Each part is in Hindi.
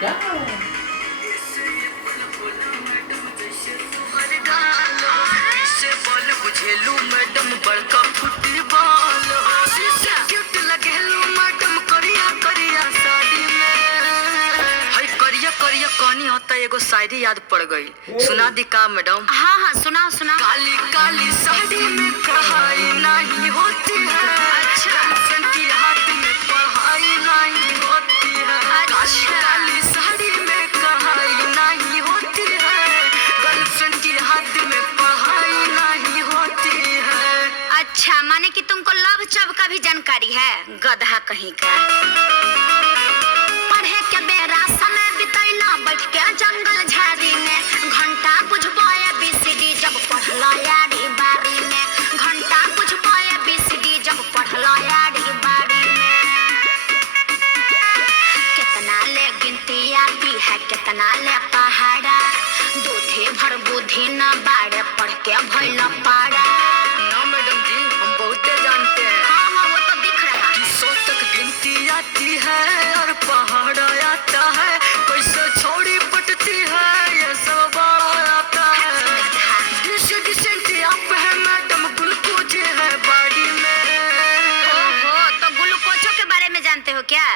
क्या? मैडम बड़का फुटबॉल क्यूट लगेलू मैडम करिया करिया साड़ी में हई करिया करिया कहानी होता एगो शायरी याद पड़ गई सुना दी का मैडम। हाँ हाँ सुनाओ सुनाओ। काली काली साड़ी में कढ़ाई नहीं होती है। अच्छा। गर्लफ्रेंड के हाथ में पढ़ाई नहीं होती है। काली अच्छा। काली साड़ी में कढ़ाई नहीं होती है। गर्लफ्रेंड के हाथ में पढ़ाई नहीं होती है। अच्छा माने कि तुमको लव चब का भी जानकारी है, गधा कहीं का। पढ़े के बेरा समय बितैला बैठ के जंगल झाड़ी में, घंटा बुझबो ABCD जब पढ़ला यारी बारी में, घंटा बुझबो ABCD जब पढ़ला यारी बारी में। कितना ले गिनती आती है कितना ले पहाड़ा, दूधे भर बुद्धि न बाड़े पढ़ के भइल पाड़ा। ना मैडम जी हम बहुते जानते हैं। हाँ हाँ वो तो दिख रहा कि है। 100 तक गिनती आती है और पहाड़ आता है, कैसे छोड़ी पटती है ये सब बड़ा आता है। डिसेंट आप है मैडम ग्लूकोज है बॉडी में। ओहो तो ग्लूकोजो के बारे में जानते हो क्या?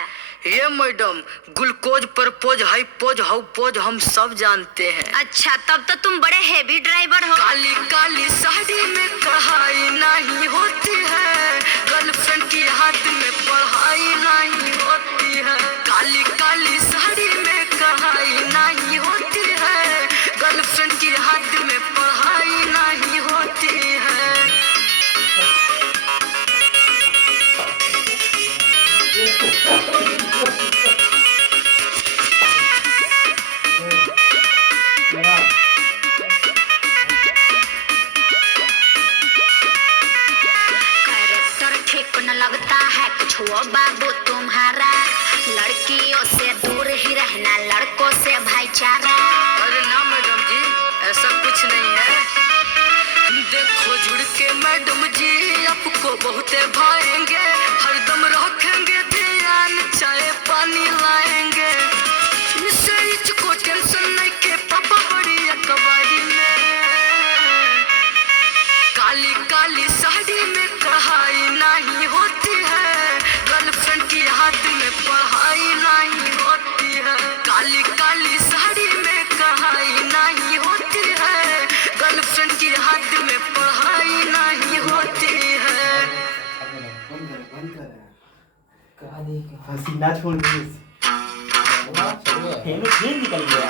ये मैडम ग्लूकोज परपोज हाई पोज हाउ पोज हम सब जानते हैं। अच्छा तब तो तुम बड़े हेवी ड्राइवर हो। काली काली साड़ी में कढ़ाई नहीं होती है। गर्लफ्रेंड के हाथ में पढ़ाई नहीं होती है। काली काली साड़ी में कढ़ाई नहीं होती है। गर्लफ्रेंड के हाथ में पढ़ाई नहीं होती है। कैरेक्टर ठीक न लगता है कुछ वो बाबू तुम्हारा, लड़कियों से दूर ही रहना लड़कों से भाईचारा। अरे ना मैडम जी ऐसा कुछ नहीं है। देखो जुड़ के मैडम जी आपको बहुते भाएंगे, हरदम रखेंगे ध्यान चाय पानी लाएंगे। इससे इसको टेंशन नहीं के पापा बड़ी अखबारी में। काली काली साड़ी में कढ़ाई नहीं होती है। गर्लफ्रेंड के हाथ में पढ़ाई नहीं होती है। काली काली साड़ी में कढ़ाई नहीं होती है। गर्लफ्रेंड के हाथ में पढ़ाई नहीं होती है। पसीना छोड़ दी। फेन निकल गया।